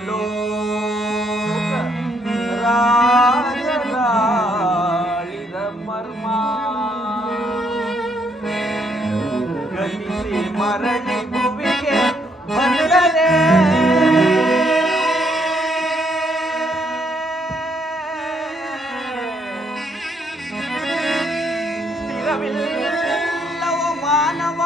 ಇಹಲೋಕ ರಾಜರಾಳಿದ ಮರ್ಮ ಗಲಿಸಿ ಮರಳಿ ಭುವಿಗೆ ಬಂದರೆ ಸ್ಥಿರವಿಲ್ಲವೋ ಮಾನವ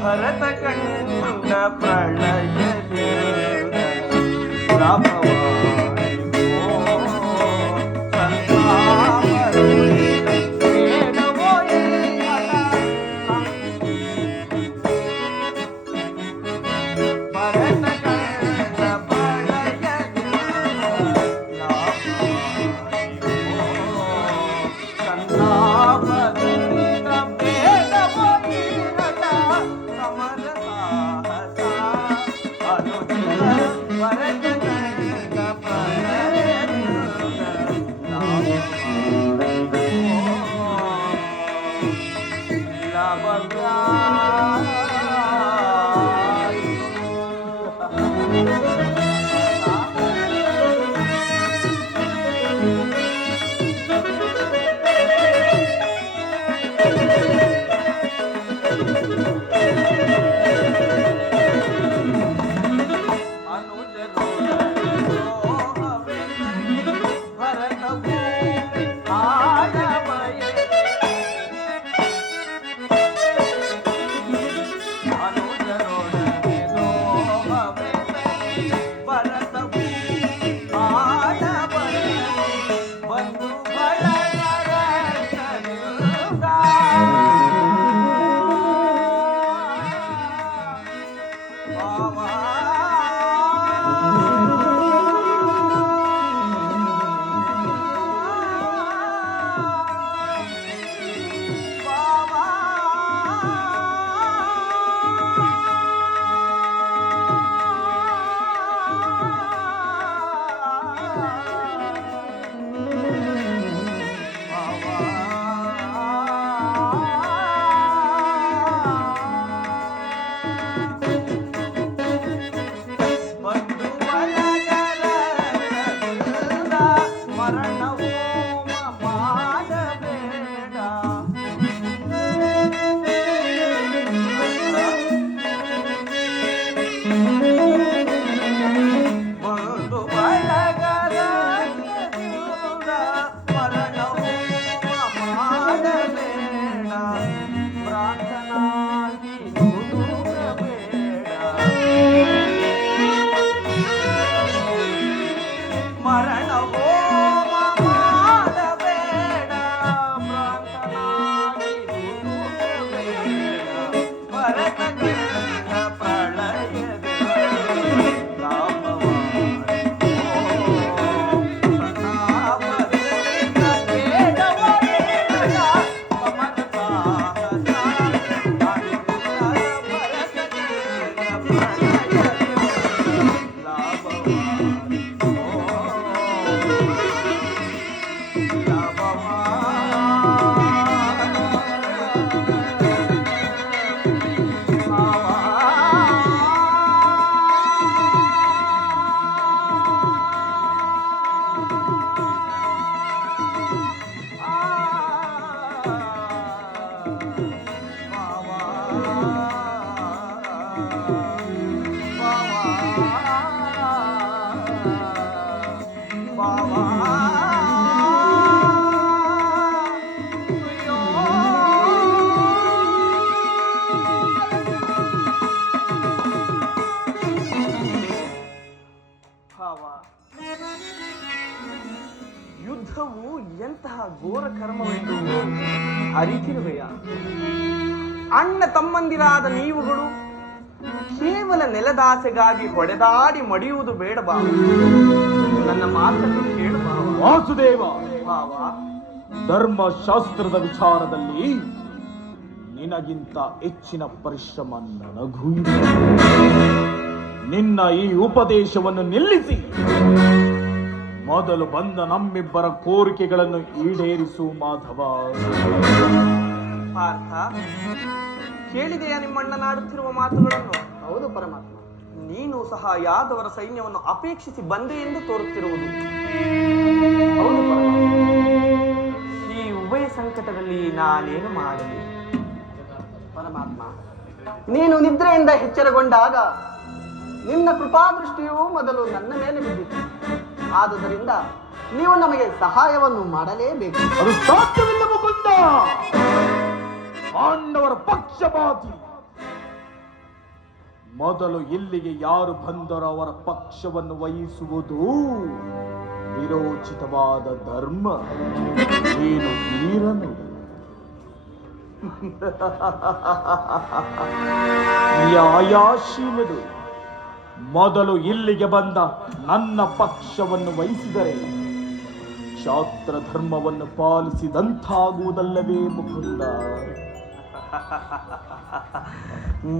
ಭರತ ಕಂಡ ಪ್ರಳಯದ ಯುದ್ಧವು ಎಂತಹ ಘೋರ ಕರ್ಮವೆಂದು ಅರಿತಿರುವೆಯ? ಅಣ್ಣ ತಮ್ಮಂದಿರಾದ ನೀವುಗಳು ಕೇವಲ ಕೇವಲ ನೆಲದಾಸೆಗಾಗಿ ಹೊಡೆದಾಡಿ ಮಡಿಯುವುದು ಬೇಡ ಭಾವ. ನನ್ನ ಮಾತನ್ನು ಕೇಳು ಭಾವ. ವಾಸುದೇವ, ಭಾವ, ಧರ್ಮಶಾಸ್ತ್ರದ ವಿಚಾರದಲ್ಲಿ ನಿನಗಿಂತ ಹೆಚ್ಚಿನ ಪರಿಶ್ರಮ ನನಗೂ ಇದೆ. ನಿನ್ನ ಈ ಉಪದೇಶವನ್ನು ನಿಲ್ಲಿಸಿ ಮೊದಲು ಬಂದ ನಮ್ಮಿಬ್ಬರ ಕೋರಿಕೆಗಳನ್ನು ಈಡೇರಿಸು ಮಾಧವ. ಪಾರ್ಥ, ಕೇಳಿದೆಯಾ ನಿಮ್ಮಣ್ಣನಾಡುತ್ತಿರುವ ಮಾತುಗಳನ್ನು? ಹೌದು ಪರಮಾತ್ಮ. ನೀನು ಸಹ ಯಾದವರ ಸೈನ್ಯವನ್ನು ಅಪೇಕ್ಷಿಸಿ ಬಂದೆ ಎಂದು ತೋರುತ್ತಿರುವುದು. ಹೌದು ಪರಮಾತ್ಮ. ಈ ಉಭಯ ಸಂಕಟದಲ್ಲಿ ನಾನೇನು ಮಾಡಲಿ? ಪರಮಾತ್ಮ, ನೀನು ನಿದ್ರೆಯಿಂದ ಎಚ್ಚರಗೊಂಡಾಗ ನಿನ್ನ ಕೃಪಾದೃಷ್ಟಿಯು ಮೊದಲು ನನ್ನ ಮೇಲೆ ಬಿದ್ದಿತು. ಆದುದರಿಂದ ನೀವು ನಮಗೆ ಸಹಾಯವನ್ನು ಮಾಡಲೇಬೇಕು. ಅದು ಸಾಧ್ಯವಿಲ್ಲ ಮುಕುಂದ. ಪಾಂಡವರ ಪಕ್ಷಪಾತಿ. ಮೊದಲು ಇಲ್ಲಿಗೆ ಯಾರು ಬಂದರೋ ಅವರ ಪಕ್ಷವನ್ನು ವಹಿಸುವುದು ವಿರೋಚಿತವಾದ ಧರ್ಮ. ನೀನು ವೀರನು, ನ್ಯಾಯಾಶೀಲನು. ಮೊದಲು ಇಲ್ಲಿಗೆ ಬಂದ ನನ್ನ ಪಕ್ಷವನ್ನು ವಹಿಸಿದರೆ ಕ್ಷಾತ್ರ ಧರ್ಮವನ್ನು ಪಾಲಿಸಿದಂತಾಗುವುದಲ್ಲವೇ ಮುಕುಂದ?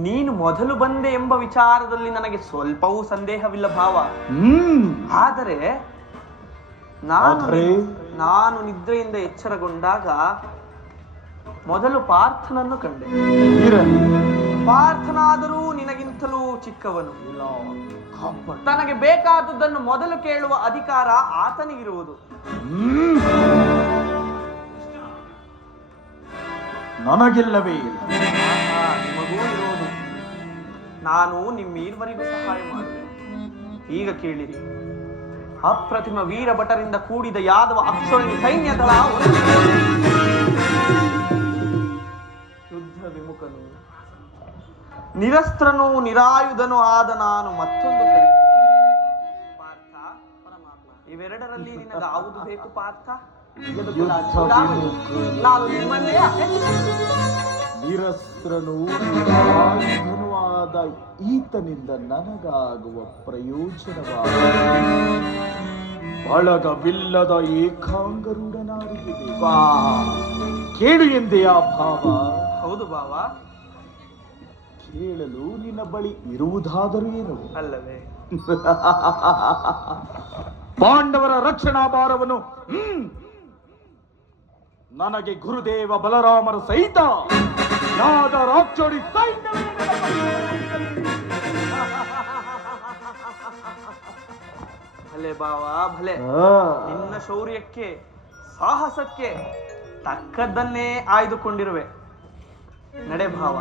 ನೀನು ಮೊದಲು ಬಂದೆ ಎಂಬ ವಿಚಾರದಲ್ಲಿ ನನಗೆ ಸ್ವಲ್ಪವೂ ಸಂದೇಹವಿಲ್ಲ ಭಾವ. ಆದರೆ ನಾನು ನಿದ್ರೆಯಿಂದ ಎಚ್ಚರಗೊಂಡಾಗ ಮೊದಲು ಪಾರ್ಥನನ್ನು ಕಂಡೆ. ಪಾರ್ಥನಾದರೂ ನಿನಗಿಂತಲೂ ಚಿಕ್ಕವನು. ತನಗೆ ಬೇಕಾದುದನ್ನು ಮೊದಲು ಕೇಳುವ ಅಧಿಕಾರ ಆತನಿಗಿರುವುದು. ನನಗಿಲ್ಲವೇ? ನಿಮಗೂ ಇರುವುದು. ನಾನು ನಿಮ್ಮೀರ್ವರಿಗೂ ಸಹಾಯ ಮಾಡುವೆ. ಈಗ ಕೇಳಿರಿ. ಅಪ್ರತಿಮ ವೀರ ಭಟರಿಂದ ಕೂಡಿದ ಯಾದವ ಅಕ್ಷೋಹಿಣಿ ಸೈನ್ಯದಳ ಯುದ್ಧ ವಿಮುಖನು, ನಿರಸ್ತ್ರನೂ ನಿರಾಯುಧನೂ ಆದ ನಾನು ಮತ್ತೊಂದು ಕಡೆ. ಪಾರ್ಥ, ಪರಮಾತ್ಮ, ಇವೆರಡರಲ್ಲಿ ನಿನಗಾವುದು ಬೇಕು ಪಾರ್ಥ? ನಾನು ನಿಮ್ಮನ್ನೇ ನಿರಸ್ತ್ರನೂ ನಿರಾಯುಧನೂ ಆದ ಈತನಿಂದ ನನಗಾಗುವ ಪ್ರಯೋಜನವಾದ ಬಳಗವಿಲ್ಲದ ಏಕಾಂಗರೂಢನಾರಿಗೆ ಬೇಕಾ? ಕೇಳು ಎಂದೆಯಾ ಭಾವ? ಹೌದು ಭಾವ. ಕೇಳಲು ನಿನ್ನ ಬಳಿ ಇರುವುದಾದರೂ ಏನು? ಅಲ್ಲವೇ? ಪಾಂಡವರ ರಕ್ಷಣಾ ಭಾರವನ್ನು ನನಗೆ ಗುರುದೇವ ಬಲರಾಮರ ಸಹಿತ ರಾಕ್ಷೋಡಿ ಭಲೆ ಭಾವ ಭಲೆ. ನಿನ್ನ ಶೌರ್ಯಕ್ಕೆ ಸಾಹಸಕ್ಕೆ ತಕ್ಕದ್ದನ್ನೇ ಆಯ್ದುಕೊಂಡಿರುವೆ. ನಡೆ ಭಾವ,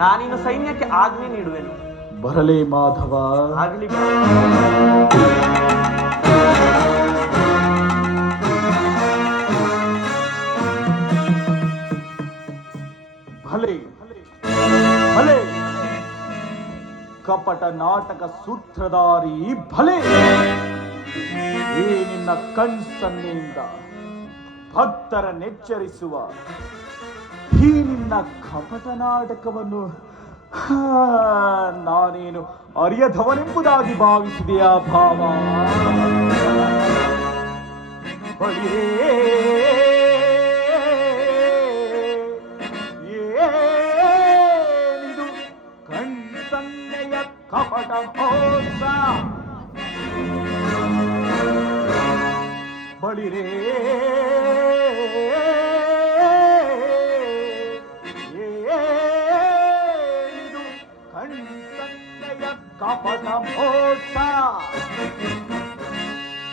ನಾನಿನ್ನು ಸೈನ್ಯಕ್ಕೆ ಆಜ್ಞೆ ನೀಡುವೆನು. ಬರಲೇ ಮಾಧವ. ಆಗಲಿ ಭಲೆ ಭಲೆ. ಕಪಟ ನಾಟಕ ಸೂತ್ರಧಾರಿ ಭಲೆ. ಈ ನಿನ್ನ ಕಣ್ಸನ್ನೆಯಿಂದ ಭಕ್ತರ ನೆಚ್ಚರಿಸುವ ಈ ನಿನ್ನ ಕಪಟ ನಾಟಕವನ್ನು ನಾನೇನು ಅರಿಯದವನೆಂಬುದಾಗಿ ಭಾವಿಸಿದೆಯಾ ಭಾವ? ಏನಿದು ಕಣ್ಸನ್ನೆಯ ಕಪಟ ಮೋಸ? ಬಳಿರೇ ಕಪಟ ಮೋಸ.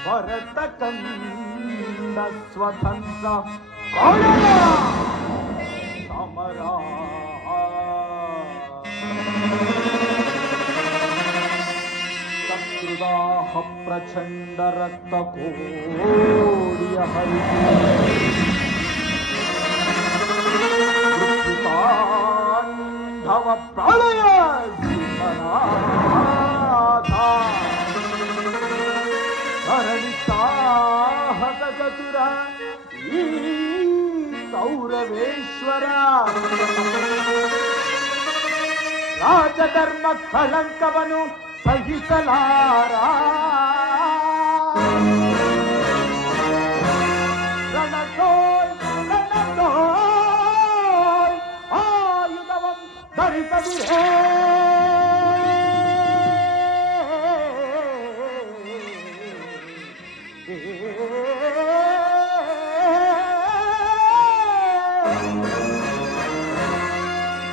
ಭರತ ಕಂಡ ಸ್ವತಂತ್ರ ಸಮರ. ಶತ್ರುದಾಹ ಪ್ರಚಂಡ ರಕ್ತ ಕೋಡಿಯ ಹರಿಸಿ ಧವ ಪ್ರಳಯ ಧರಣಿ ಸಾಹಸ ಚತುರ ಈ ಕೌರವೇಶ್ವರ. ರಾಜಧರ್ಮ ಕಳಂಕವನು ಸಹಿಸಲಾರ. ರಣತೋಯ್ ರಣತೋಯ್ ಆಯುಧವಂ ಧರಿಸದಿರೇ.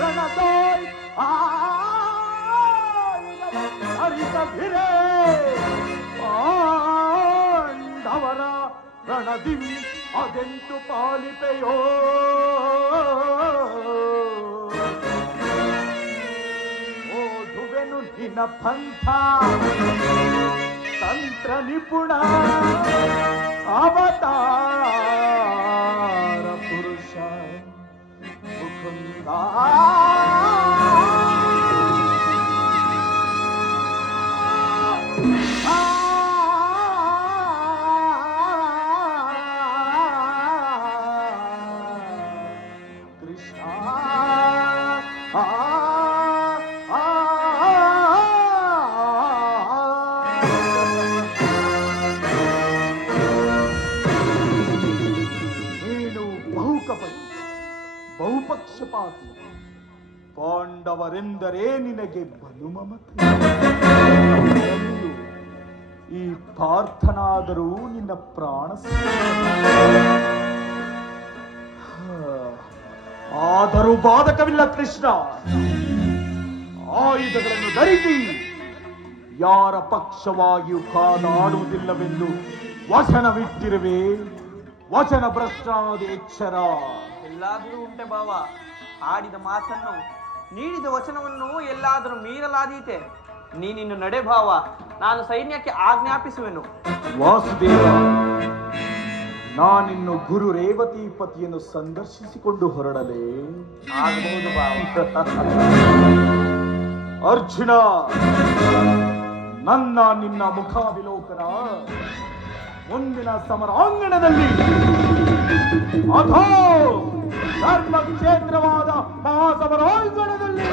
ರಣತೋಯ್ ಆಯುಧವಂ ಧರಿಸದಿರೇ. ಪಾಂಡವರ ರಣದಿ ಅದೆಂಟು ಪಾಲಿಪೆಯೋ. ಓದುವೆನು ನಿನ್ನ ಪಂಥ ತಂತ್ರ ನಿಪುಣ ಅವತಾರ ಪುರುಷ ಮುಕುಂದ. ಕೃಷ್ಣ ನೀನು ಬಹುಕಪಟಿ, ಬಹುಪಕ್ಷಪಾತಿ. ಪಾಂಡವರೆಂದರೆ ನಿನಗೆ ಬಲು ಮಮತೆ. ಈ ಪಾರ್ಥನಾದರೂ ನಿನ್ನ ಪ್ರಾಣ ಆದರೂ ಬಾಧಕವಿಲ್ಲ ಕೃಷ್ಣ. ಆಯುಧಗಳನ್ನು ಧರಿಸಿ ಯಾರ ಪಕ್ಷವಾಗಿಯೂ ಕಾದಾಡುವುದಿಲ್ಲವೆಂದು ವಚನವಿಟ್ಟಿರುವೆ. ವಚನ ಭ್ರಷ್ಟಾದ ಎಚ್ಚರ. ಎಲ್ಲಾದರೂ ಉಂಟೆ ಭಾವ, ಆಡಿದ ಮಾತನ್ನು ನೀಡಿದ ವಚನವನ್ನು ಎಲ್ಲಾದರೂ ಮೀರಲಾದೀತೆ. ನೀನಿನ್ನು ನಡೆ ಭಾವ, ನಾನು ಸೈನ್ಯಕ್ಕೆ ಆಜ್ಞಾಪಿಸುವೆನು. ವಾಸುದೇವ, ನಾನಿನ್ನು ಗುರು ರೇವತಿಪತಿಯನ್ನು ಸಂದರ್ಶಿಸಿಕೊಂಡು ಹೊರಡಲೇ? ಆಗಬಹುದು ಭಾವ. ಅರ್ಜುನ, ನನ್ನ ನಿನ್ನ ಮುಖಾವಿಲೋಕನ ಮುಂದಿನ ಸಮರಾಂಗಣದಲ್ಲಿ ಅಥೋ ಧರ್ಮ ಕ್ಷೇತ್ರವಾದ ಮಹಾಸಮರಾಂಗಣದಲ್ಲಿ